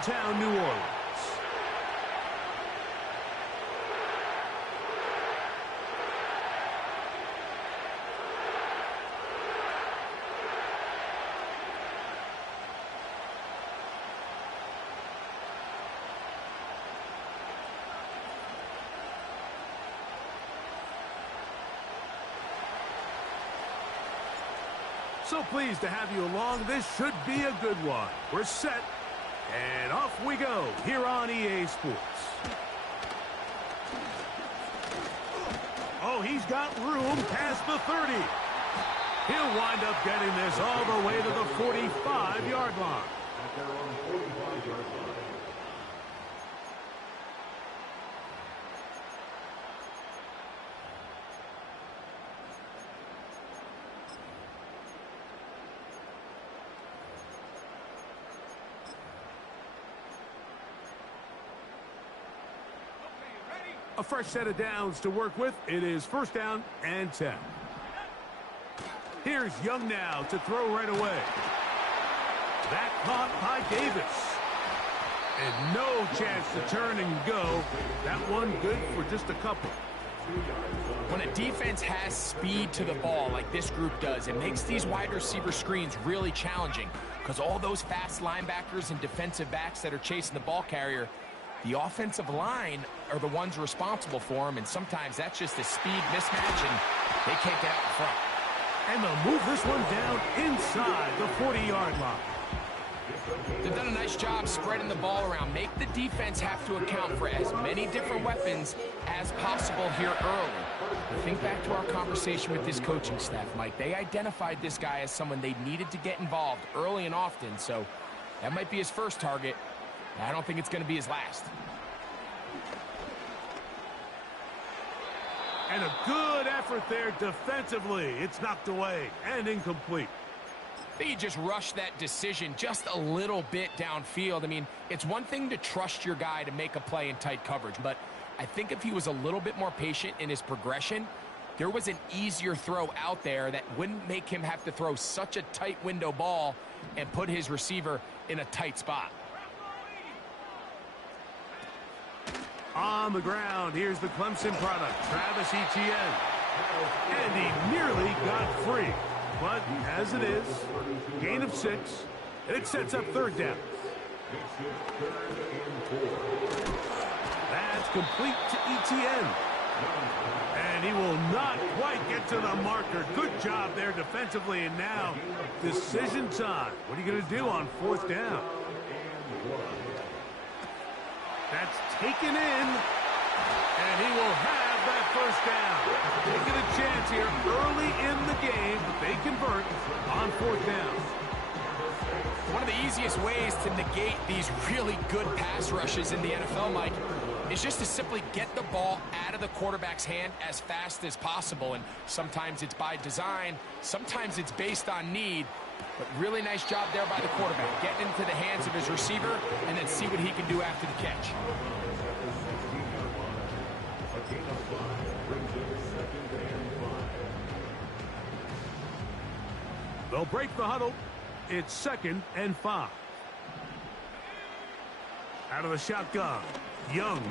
downtown New Orleans. So pleased to have you along. This should be a good one. We're set, and off we go here on EA Sports. Oh, he's got room past the 30. He'll wind up getting this all the way to the 45-yard line. A fresh set of downs to work with. It is first down and 10. Here's Young now to throw right away. That caught by Davis. And no chance to turn and go. That one good for just a couple. When a defense has speed to the ball like this group does, it makes these wide receiver screens really challenging because all those fast linebackers and defensive backs that are chasing the ball carrier, the offensive line are the ones responsible for them, and sometimes that's just a speed mismatch, and they can't get out in front. And they'll move this one down inside the 40-yard line. They've done a nice job spreading the ball around. Make the defense have to account for as many different weapons as possible here early. But think back to our conversation with this coaching staff, Mike. They identified this guy as someone they needed to get involved early and often, so that might be his first target. I don't think it's going to be his last. And a good effort there defensively. It's knocked away and incomplete. I think he just rushed that decision just a little bit downfield. I mean, it's one thing to trust your guy to make a play in tight coverage, but I think if he was a little bit more patient in his progression, there was an easier throw out there that wouldn't make him have to throw such a tight window ball and put his receiver in a tight spot. On the ground, here's the Clemson product, Travis Etienne. And he nearly got free. But as it is, gain of 6, and it sets up third down. That's complete to Etienne. And he will not quite get to the marker. Good job there defensively, and now decision time. What are you going to do on fourth down? That's taken in, and he will have that first down. Taking a chance here early in the game, but they convert on fourth down. One of the easiest ways to negate these really good pass rushes in the NFL, Mike, is just to simply get the ball out of the quarterback's hand as fast as possible. And sometimes it's by design, sometimes it's based on need. But really nice job there by the quarterback, getting into the hands of his receiver and then see what he can do after the catch. They'll break the huddle. It's 2nd and 5. Out of the shotgun, Young.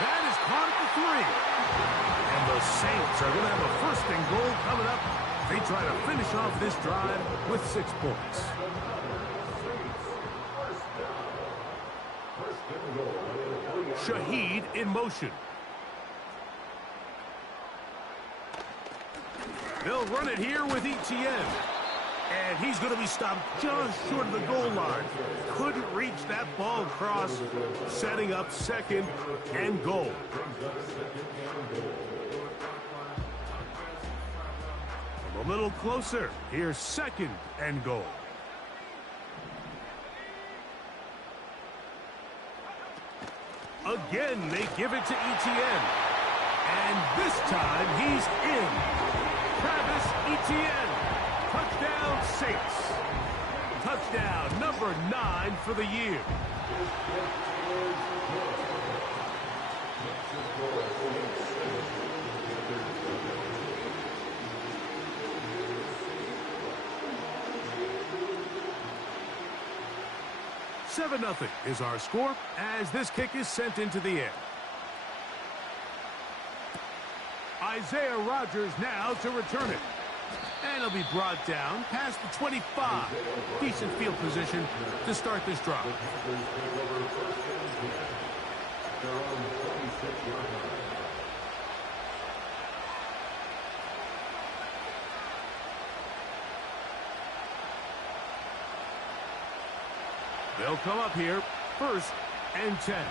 That is caught at the 3. And the Saints are going to have a first and goal coming up. They try to finish off this drive with 6 points. Shaheed in motion. They'll run it here with Etienne. And he's going to be stopped just short of the goal line. Couldn't reach that ball across, setting up 2nd and goal. A little closer. Here's 2nd and goal. Again, they give it to Etienne. And this time, he's in. Travis Etienne. Touchdown, Saints. Touchdown number 9 for the year. 7-0 is our score as this kick is sent into the air. Isaiah Rodgers now to return it. And he'll be brought down past the 25. Decent field position to start this drive. They'll come up here, 1st and 10.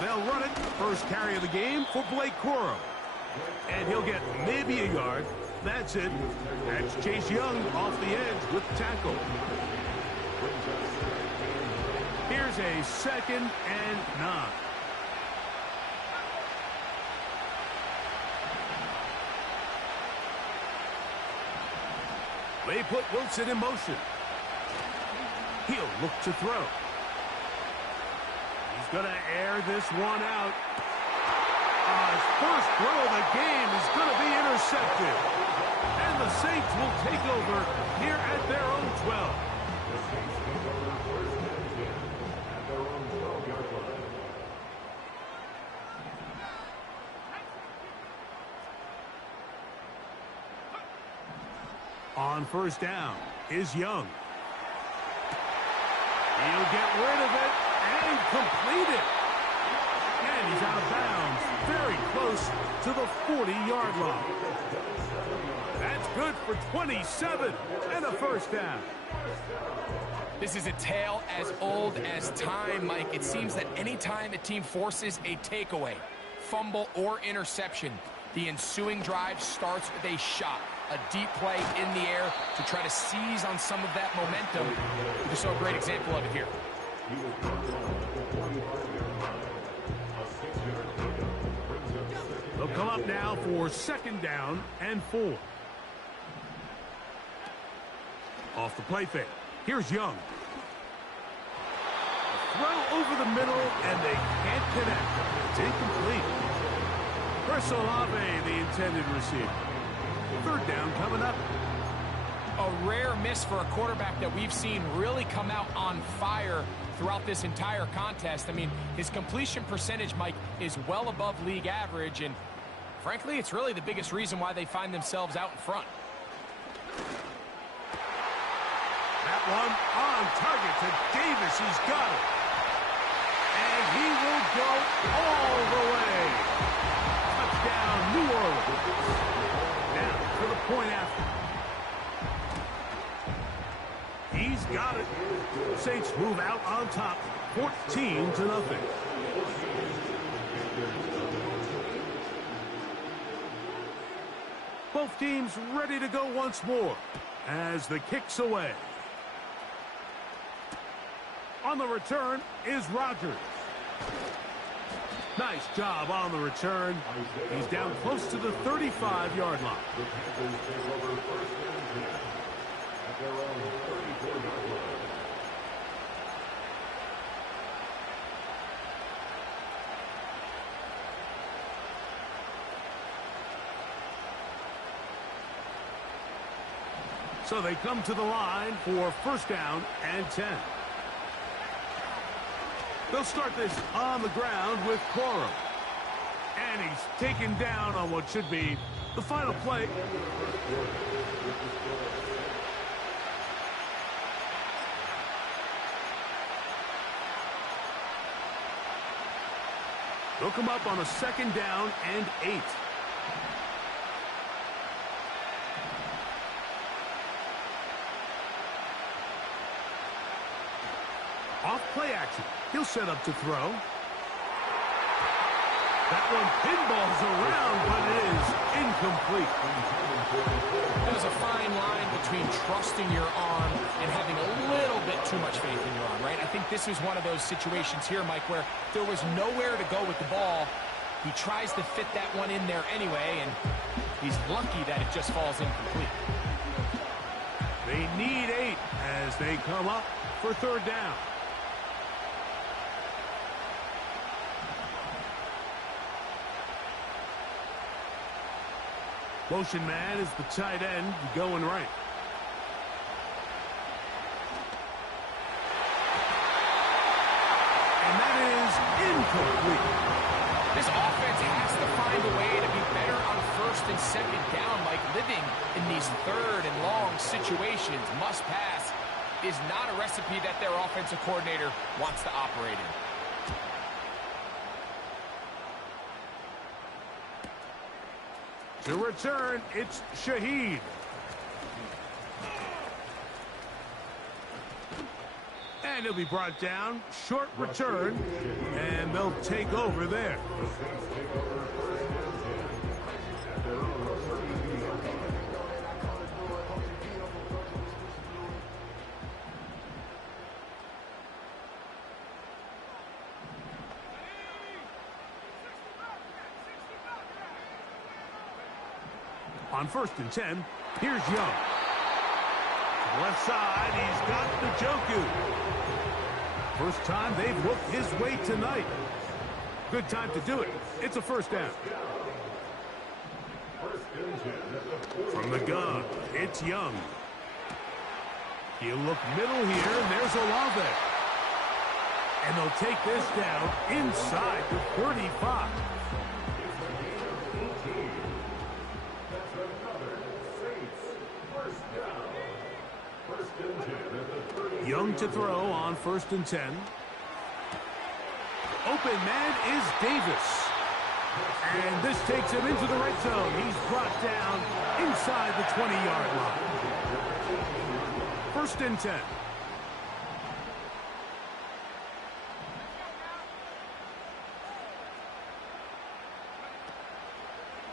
They'll run it. First carry of the game for Blake Corum. And he'll get maybe a yard. That's it. That's Chase Young off the edge with the tackle. Here's a 2nd and 9. They put Wilson in motion. He'll look to throw. He's going to air this one out. His first throw of the game is going to be intercepted. And the Saints will take over here at their own 12. On 1st down is Young. He'll get rid of it and complete it. And he's out of bounds, very close to the 40-yard line. That's good for 27 and a 1st down. This is a tale as old as time, Mike. It seems that anytime a team forces a takeaway, fumble, or interception, the ensuing drive starts with a shot, a deep play in the air to try to seize on some of that momentum. We just saw a great example of it here. They'll come up now for 2nd down and 4. Off the play fake. Here's Young. A throw over the middle, and they can't connect. It's incomplete. Chris Olave, the intended receiver. 3rd down coming up. A rare miss for a quarterback that we've seen really come out on fire throughout this entire contest. I mean, his completion percentage, Mike, is well above league average, and frankly, it's really the biggest reason why they find themselves out in front. That one on target to Davis. He's got it. And he will go all the way. Touchdown, New Orleans. Now for the point after. He's got it. Saints move out on top, 14-0. Both teams ready to go once more as the kick's away. On the return is Rodgers. Nice job on the return. He's down close to the 35-yard line. So they come to the line for 1st down and 10. They'll start this on the ground with Corum. And he's taken down on what should be the final play. They'll come up on a 2nd down and 8. Off play action. He'll set up to throw. That one pinballs around, but it is incomplete. There's a fine line between trusting your arm and having a little bit too much faith in your arm, right? I think this is one of those situations here, Mike, where there was nowhere to go with the ball. He tries to fit that one in there anyway, and he's lucky that it just falls incomplete. They need 8 as they come up for 3rd down. Motion man is the tight end going right. And that is incomplete. This offense has to find a way to be better on first and second down, like living in these third and long situations. Must pass is not a recipe that their offensive coordinator wants to operate in. To return, it's Shaheed. And he'll be brought down. Short return. And they'll take over there. On 1st and 10, here's Young. To the left side, he's got the Njoku. First time they've whooped his way tonight. Good time to do it. It's a first down. From the gun, it's Young. He'll look middle here, and there's Olave. And they'll take this down inside the 35. Young to throw on 1st and 10. Open man is Davis. And this takes him into the red zone. He's brought down inside the 20-yard line. 1st and 10.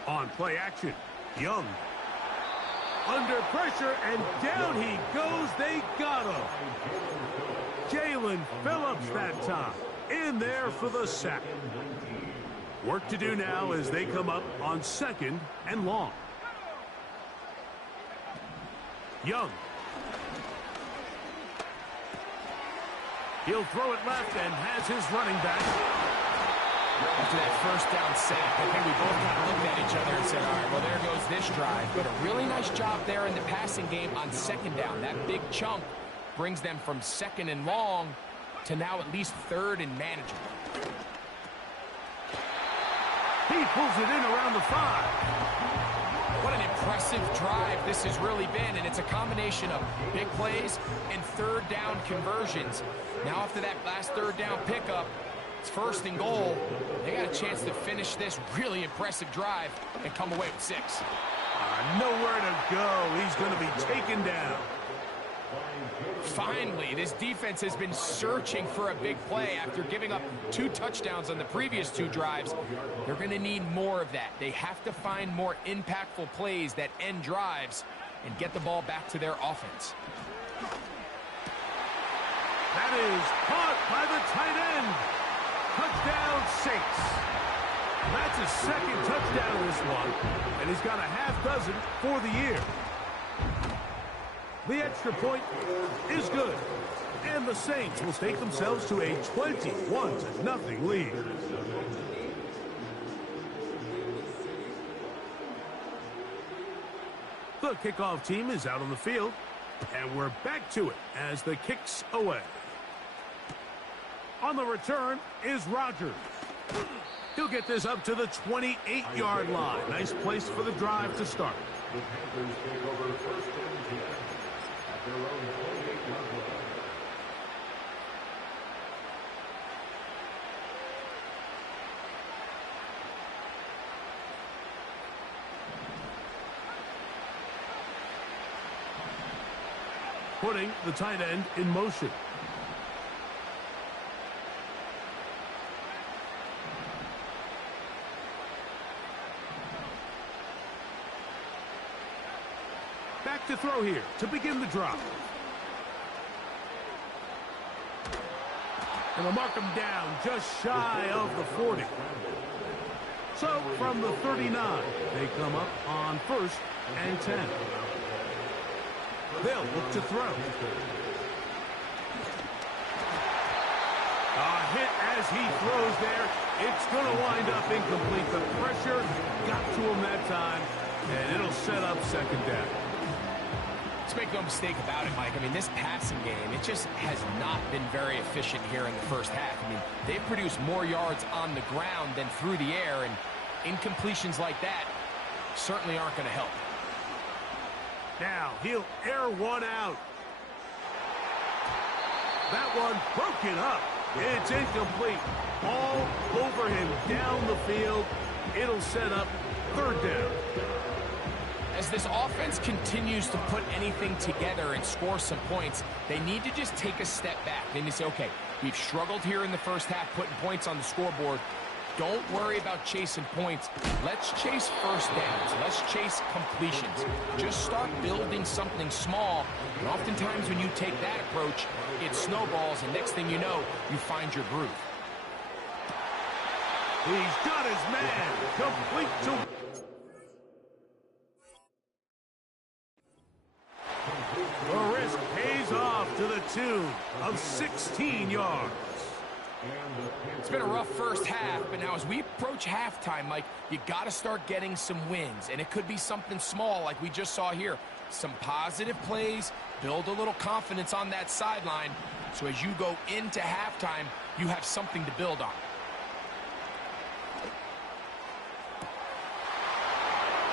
On play action, Young. Under pressure, and down he goes. They got him. Jalen Phillips that time. In there for the sack. Work to do now as they come up on 2nd and long. Young. He'll throw it left and has his running back. After that first down sack, I think we both kind of looked at each other and said, all right, well, there goes this drive. But a really nice job there in the passing game on 2nd down. That big chunk brings them from 2nd and long to now at least 3rd and manageable. He pulls it in around the 5. What an impressive drive this has really been, and it's a combination of big plays and 3rd down conversions. Now after that last 3rd down pickup, it's 1st and goal. They got a chance to finish this really impressive drive and come away with 6. Nowhere to go. He's going to be taken down. Finally, this defense has been searching for a big play after giving up 2 touchdowns on the previous 2 drives. They're going to need more of that. They have to find more impactful plays that end drives and get the ball back to their offense. That is caught by the tight end. Touchdown, Saints. That's his 2nd touchdown of this one, and he's got a half dozen for the year. The extra point is good, and the Saints will stake themselves to a 21-0 lead. The kickoff team is out on the field, and we're back to it as the kick's away. On the return is Rodgers. He'll get this up to the 28-yard line. Nice place for the drive to start. The Panthers take over 1st and 10 at their own 28-yard line. Putting the tight end in motion. Back to throw here to begin the drop. And they'll mark him down just shy of the 40. So from the 39, they come up on 1st and 10. They'll look to throw. A hit as he throws there. It's going to wind up incomplete. The pressure got to him that time. And it'll set up second down. Let's make no mistake about it, Mike. I mean, this passing game, it just has not been very efficient here in the first half. I mean, they've produced more yards on the ground than through the air, and incompletions like that certainly aren't going to help. Now, he'll air one out. That one broken up. It's incomplete. All over him down the field. It'll set up third down. As this offense continues to put anything together and score some points, they need to just take a step back. They need to say, okay, we've struggled here in the first half putting points on the scoreboard. Don't worry about chasing points. Let's chase first downs. Let's chase completions. Just start building something small. And oftentimes when you take that approach, it snowballs, and next thing you know, you find your groove. He's got his man. Complete to... The risk pays off to the tune of 16 yards. It's been a rough first half, but now as we approach halftime, Mike, you got to start getting some wins, and it could be something small like we just saw here. Some positive plays, build a little confidence on that sideline, so as you go into halftime, you have something to build on.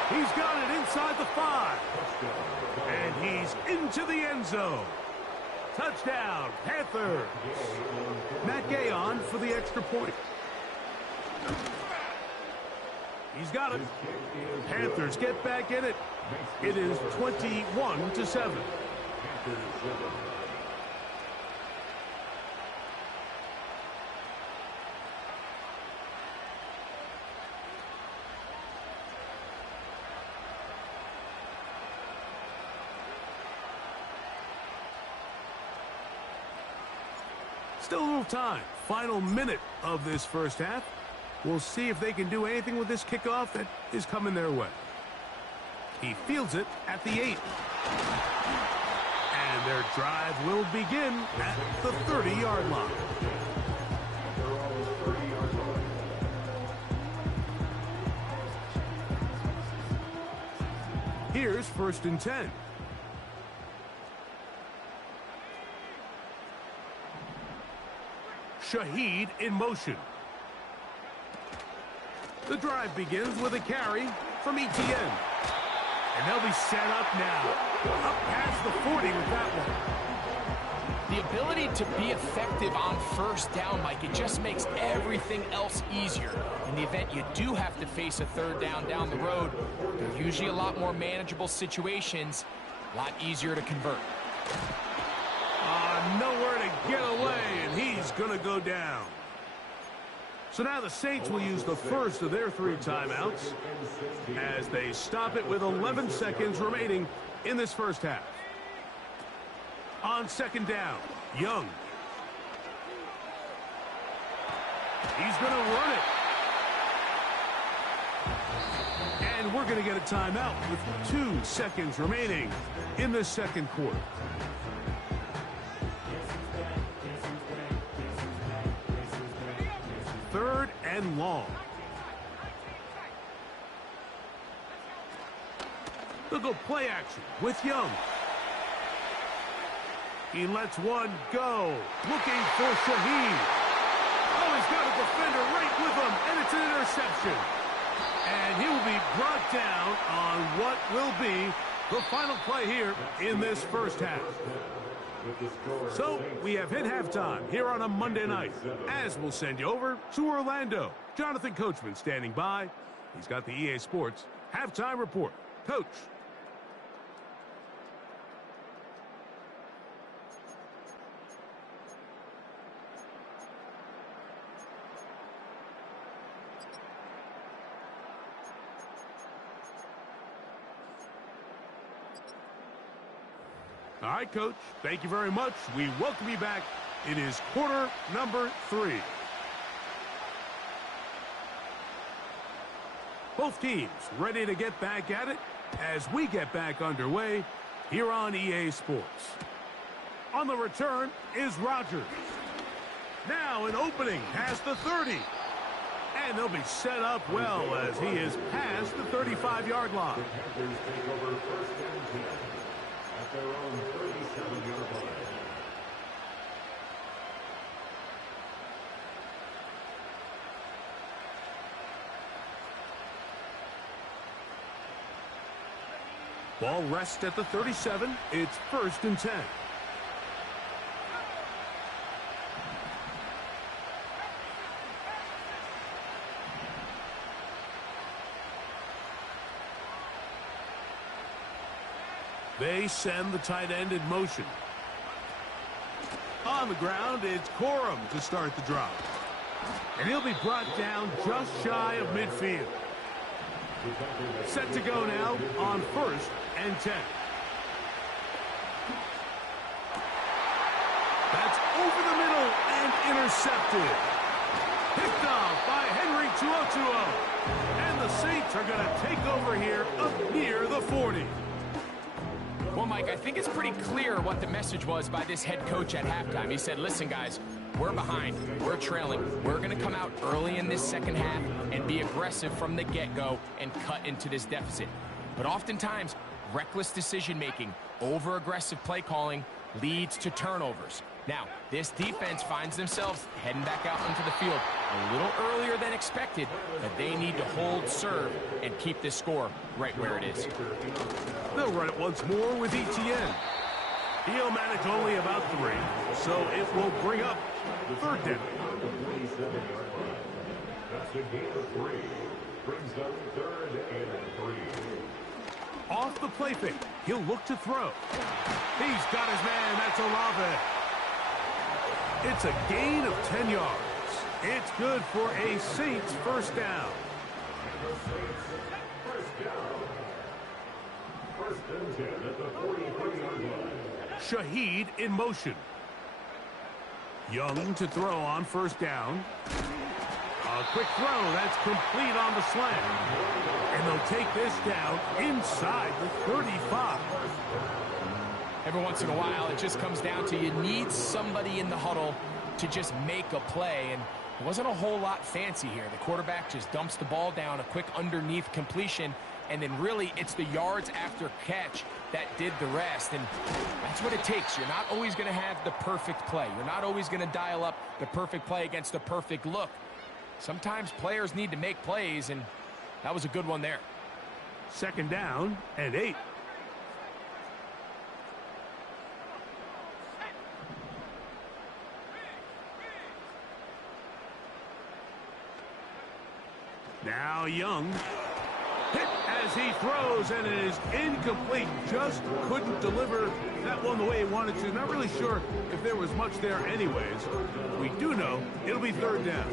He's got it inside the 5. And he's into the end zone. Touchdown, Panthers. Matt Gay on for the extra point. He's got it. Panthers get back in it. It is 21-7. Still a little time. Final minute of this first half. We'll see if they can do anything with this kickoff that is coming their way. He fields it at the 8. And their drive will begin at the 30-yard line. Here's 1st and 10. Shaheed in motion. The drive begins with a carry from Etienne. And they'll be set up now. Up past the 40 with that one. The ability to be effective on first down, Mike, it just makes everything else easier. In the event you do have to face a third down the road, they're usually a lot more manageable situations, a lot easier to convert. Nowhere to get away, and he's going to go down. So now the Saints will use the first of their 3 timeouts as they stop it with 11 seconds remaining in this first half. On 2nd down, Young. He's going to run it. And we're going to get a timeout with 2 seconds remaining in the second quarter. 3rd and long. They'll go play action with Young. He lets one go. Looking for Shaheed. Oh, he's got a defender right with him, and it's an interception. And he will be brought down on what will be the final play here in this first half. So, we have hit halftime here on a Monday night, as we'll send you over to Orlando. Jonathan Coachman standing by. He's got the EA Sports halftime report. Coach. All right, Coach. Thank you very much. We welcome you back. It is quarter number 3. Both teams ready to get back at it as we get back underway here on EA Sports. On the return is Rodgers. Now an opening past the 30. And they'll be set up well as he is past the 35-yard line. The Panthers take over first and 10 at their own 37-yard line. Ball rests at the 37. It's first and 10. They send the tight end in motion. On the ground, it's Corum to start the drop. And he'll be brought down just shy of midfield. Set to go now on first and 10. That's over the middle and intercepted. Picked off by Henry 2-0-2-0. And the Saints are going to take over here up near the 40. Well, Mike, I think it's pretty clear what the message was by this head coach at halftime. He said, listen, guys, we're behind. We're trailing. We're going to come out early in this second half and be aggressive from the get-go and cut into this deficit. But oftentimes, reckless decision-making, over-aggressive play calling leads to turnovers. Now, this defense finds themselves heading back out into the field a little earlier than expected, but they need to hold serve and keep this score right where it is. They'll run it once more with Etienne. He'll manage only about 3, so it will bring up third down. That's a gain of 3. Brings up third and 3. Off the play fake, he'll look to throw. He's got his man, that's Olave. It's a gain of 10 yards. It's good for a Saints first down. First and 10 at the 43-yard line. Shaheed in motion. Young to throw on first down. A quick throw, that's complete on the slant. And they'll take this down inside the 35. Every once in a while, it just comes down to you need somebody in the huddle to just make a play, and it wasn't a whole lot fancy here. The quarterback just dumps the ball down, a quick underneath completion, and then really it's the yards after catch that did the rest, and that's what it takes. You're not always going to have the perfect play. You're not always going to dial up the perfect play against the perfect look. Sometimes players need to make plays, and that was a good one there. Second down and 8. Now Young. Hit as he throws, and it is incomplete. Just couldn't deliver that one the way he wanted to. Not really sure if there was much there anyways. We do know it'll be third down.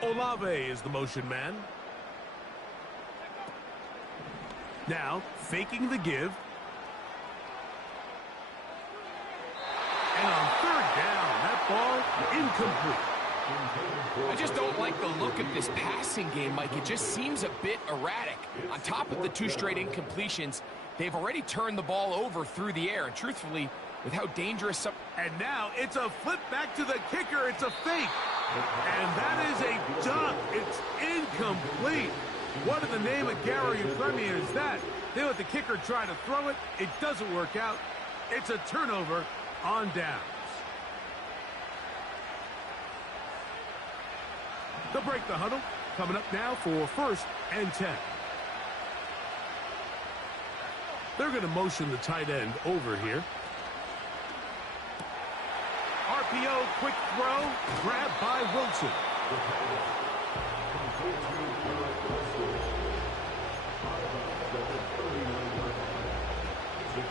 Olave is the motion man. Now, faking the give. And on third down, that ball incomplete. I just don't like the look of this passing game, Mike. It just seems a bit erratic. On top of the 2 straight incompletions, they've already turned the ball over through the air. And truthfully, with how dangerous some... And now it's a flip back to the kicker. It's a fake. And that is a dunk. It's incomplete. What in the name of Gary Premier is that? They let the kicker try to throw it. It doesn't work out. It's a turnover on downs. They'll break the huddle. Coming up now for first and 10. They're going to motion the tight end over here. RPO, quick throw, grabbed by Wilson.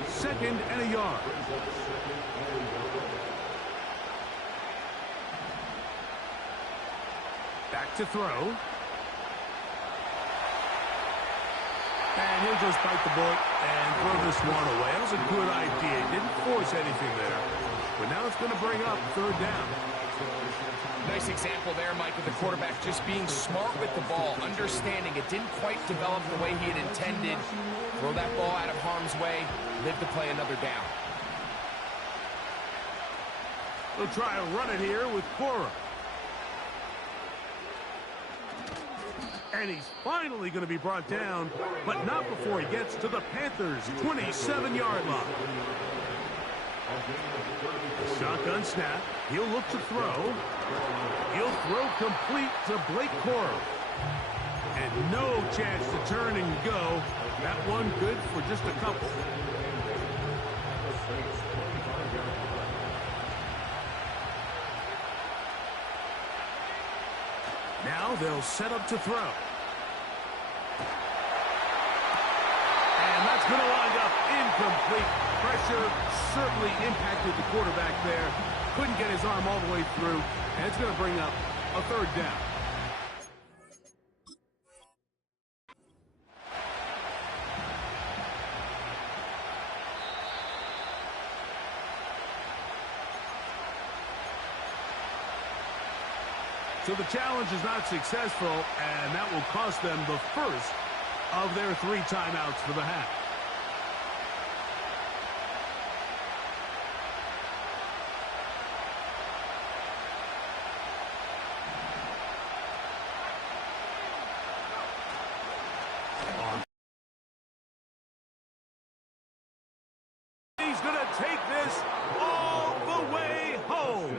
Second and a yard. Back to throw. And he'll just bite the bullet and throw this one away. That was a good idea. Didn't force anything there. But now it's going to bring up third down. Nice example there, Mike, of the quarterback just being smart with the ball, understanding it didn't quite develop the way he had intended. Throw that ball out of harm's way, live to play another down. They'll try to run it here with Cora. And he's finally going to be brought down, but not before he gets to the Panthers' 27-yard line. Shotgun snap. He'll look to throw. He'll throw complete to Blake Cora. And no chance to turn and go. That one good for just a couple. Now they'll set up to throw. And that's going to wind up incomplete. Pressure certainly impacted the quarterback there. Couldn't get his arm all the way through. And it's going to bring up a third down. So the challenge is not successful, and that will cost them the first of their 3 timeouts for the half. He's going to take this all the way home.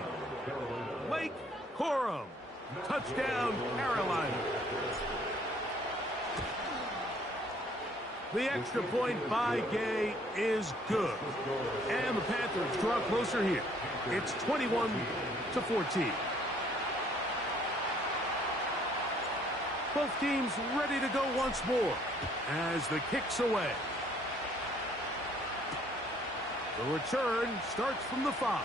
Blake Corum. Touchdown, Carolina. The extra point by Gay is good. And the Panthers draw closer here. It's 21-14. Both teams ready to go once more as the kick's away. The return starts from the 5.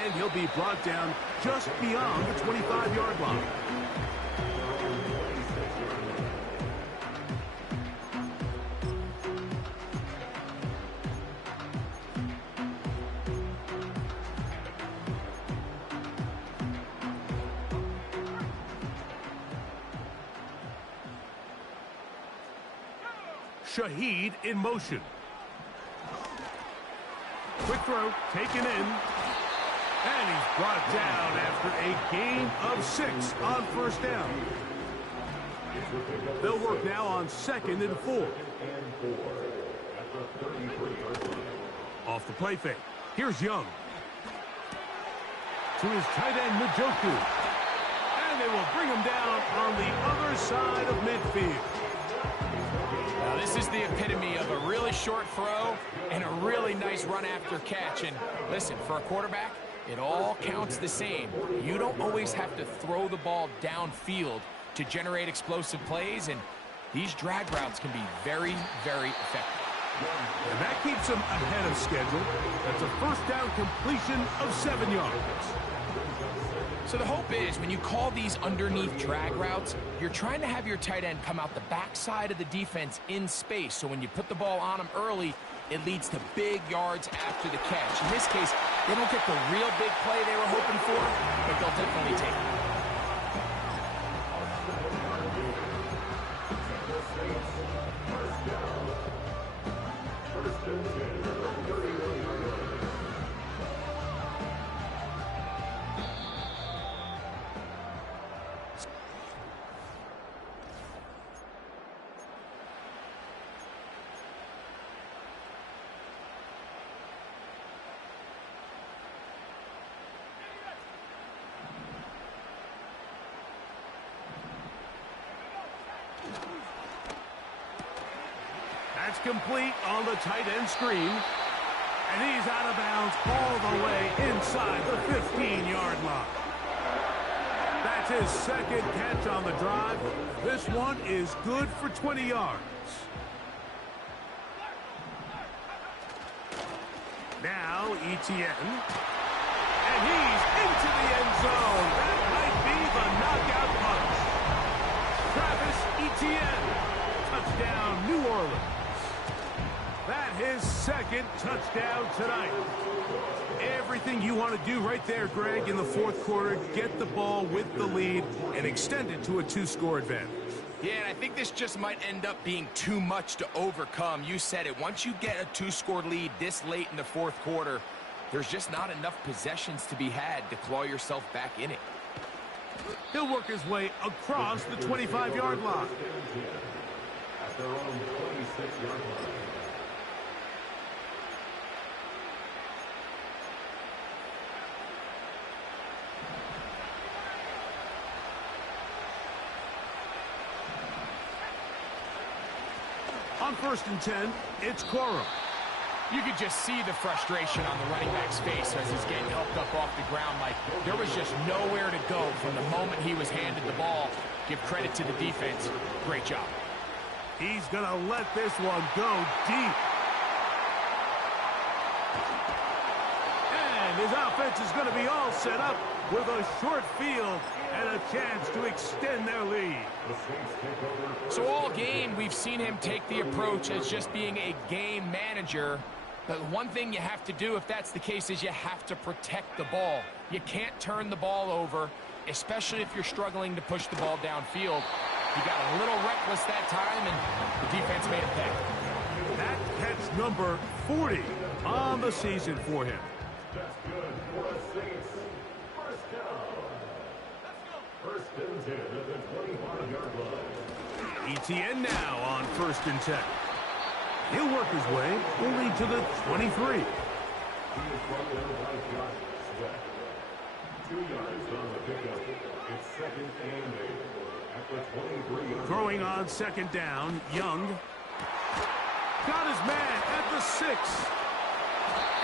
And he'll be brought down just beyond the 25-yard line. Shaheed in motion. Quick throw, taken in. And he's brought down after a gain of 6 on first down. They'll work now on 2nd and 4. Off the play fake. Here's Young. To his tight end, Njoku. And they will bring him down on the other side of midfield. Now, this is the epitome of a really short throw and a really nice run after catch. And listen, for a quarterback, it all counts the same. You don't always have to throw the ball downfield to generate explosive plays, and these drag routes can be very, very effective. And that keeps him ahead of schedule. That's a first down completion of 7 yards. So the hope is when you call these underneath drag routes, you're trying to have your tight end come out the backside of the defense in space. So when you put the ball on him early, it leads to big yards after the catch. In this case, they don't get the real big play they were hoping for, but they'll definitely take it. That's complete on the tight end screen. And he's out of bounds all the way inside the 15-yard line. That's his 2nd catch on the drive. This one is good for 20 yards. Now Etienne. And he's into the end zone. That might be the knockout punch. Travis Etienne. Touchdown, New Orleans. That his 2nd touchdown tonight. Everything you want to do right there, Greg, in the 4th quarter. Get the ball with the lead and extend it to a 2-score advantage. Yeah, and I think this just might end up being too much to overcome. You said it. Once you get a 2-score lead this late in the 4th quarter, there's just not enough possessions to be had to claw yourself back in it. He'll work his way across the 25-yard line. At their own 26-yard line. On 1st and 10, it's Cora. You could just see the frustration on the running back's face as he's getting helped up off the ground. Like, there was just nowhere to go from the moment he was handed the ball. Give credit to the defense. Great job. He's going to let this one go deep. And his offense is going to be all set up with a short field and a chance to extend their lead. So all game, we've seen him take the approach as just being a game manager. But one thing you have to do, if that's the case, is you have to protect the ball. You can't turn the ball over, especially if you're struggling to push the ball downfield. He got a little reckless that time, and the defense made him pay. That catch number 40 on the season for him. That's good for the Saints. First down. First and 10 at the 25-yard line. ETN now on 1st and 10. He'll work his way only to the 23. He is brought down by Josh Sweat. 2 yards on the pickup. It's 2nd and 8 at the 23. Throwing on 2nd down, Young. Got his man at the 6.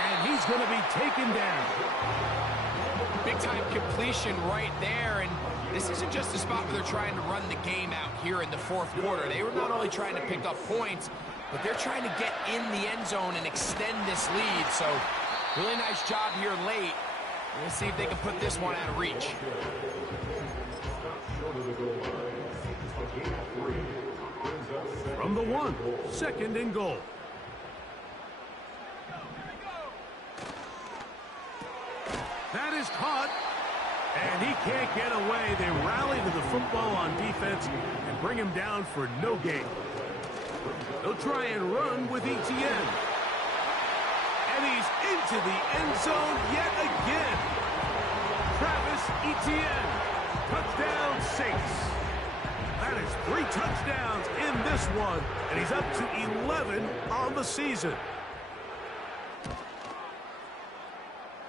And he's going to be taken down. Big-time completion right there, and this isn't just a spot where they're trying to run the game out here in the 4th quarter. They were not only trying to pick up points, but they're trying to get in the end zone and extend this lead. So, really nice job here late. Let's see if they can put this one out of reach. From the 1, 2nd and goal. That is caught, and he can't get away. They rally to the football on defense and bring him down for no gain. They'll try and run with ETN. And he's into the end zone yet again. Travis Etienne, touchdown Saints. That is 3 touchdowns in this one, and he's up to 11 on the season.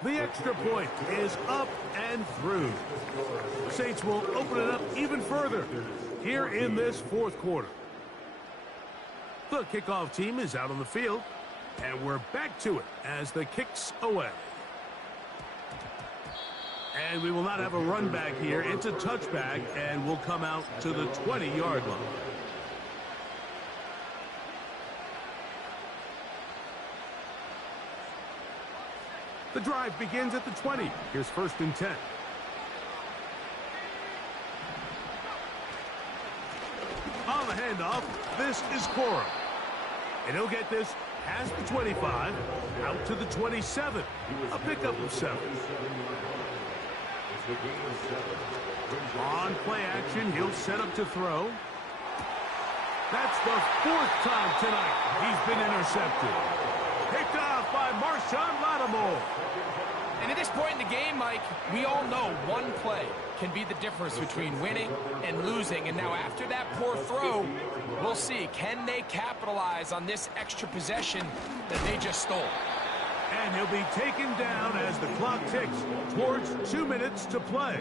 The extra point is up and through. The Saints will open it up even further here in this 4th quarter. The kickoff team is out on the field, and we're back to it as the kick's away. And we will not have a run back here. It's a touchback, and we'll come out to the 20-yard line. The drive begins at the 20. Here's 1st and 10. On the handoff, this is Cora. And he'll get this past the 25, out to the 27. A pickup of 7. On play action, he'll set up to throw. That's the 4th time tonight he's been intercepted. Picked off by Marshawn Lattimore. And at this point in the game, Mike, we all know one play can be the difference between winning and losing. And now after that poor throw, we'll see, can they capitalize on this extra possession that they just stole? And he'll be taken down as the clock ticks towards 2 minutes to play.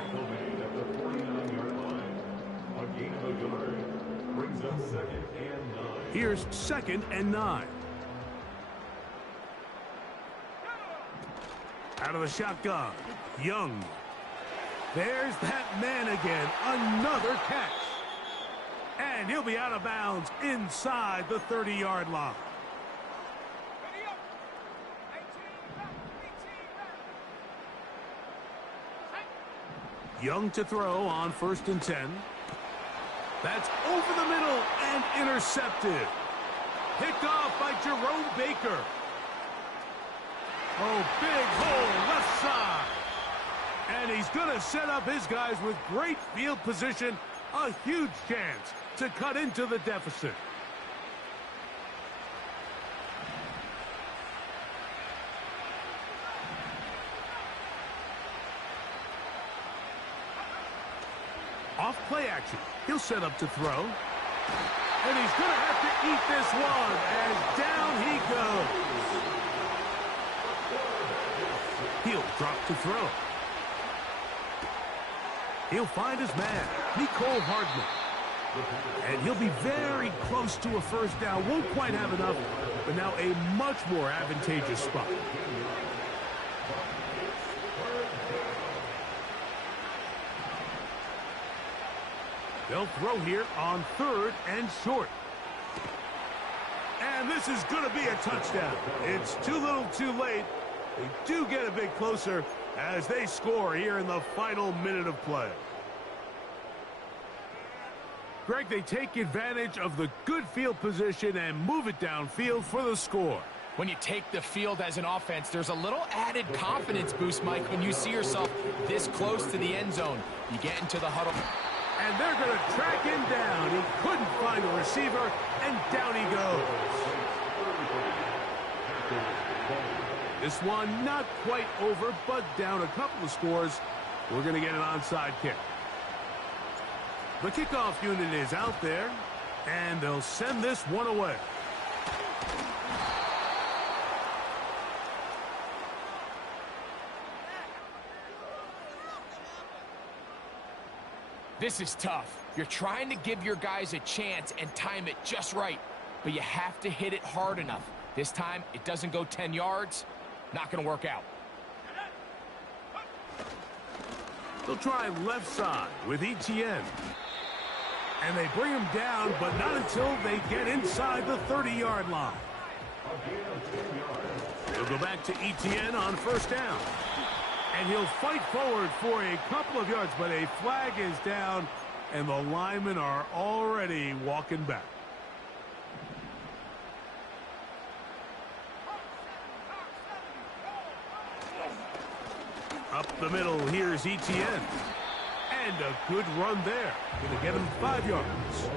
Here's 2nd and 9. Out of the shotgun, Young. There's that man again, another catch. And he'll be out of bounds inside the 30-yard line. Young to throw on 1st and 10. That's over the middle and intercepted. Picked off by Jerome Baker. Oh, big hole left side. And he's going to set up his guys with great field position. A huge chance to cut into the deficit. Off play action. He'll set up to throw. And he's going to have to eat this one as down he goes. He'll drop to throw. He'll find his man, Nicole Hardman. And he'll be very close to a first down. Won't quite have enough, but now a much more advantageous spot. They'll throw here on 3rd and short. And this is going to be a touchdown. It's too little too late. They do get a bit closer as they score here in the final minute of play. Greg, they take advantage of the good field position and move it downfield for the score. When you take the field as an offense, there's a little added confidence boost, Mike, when you see yourself this close to the end zone. You get into the huddle. And they're going to track him down. He couldn't find a receiver, and down he goes. This one not quite over, but down a couple of scores. We're going to get an onside kick. The kickoff unit is out there, and they'll send this one away. This is tough. You're trying to give your guys a chance and time it just right, but you have to hit it hard enough. This time, it doesn't go 10 yards. Not going to work out. They'll try left side with Etienne. And they bring him down, but not until they get inside the 30-yard line. They'll go back to Etienne on first down. And he'll fight forward for a couple of yards, but a flag is down, and the linemen are already walking back. Up the middle, here's Etienne. And a good run there. Going to get him 5 yards.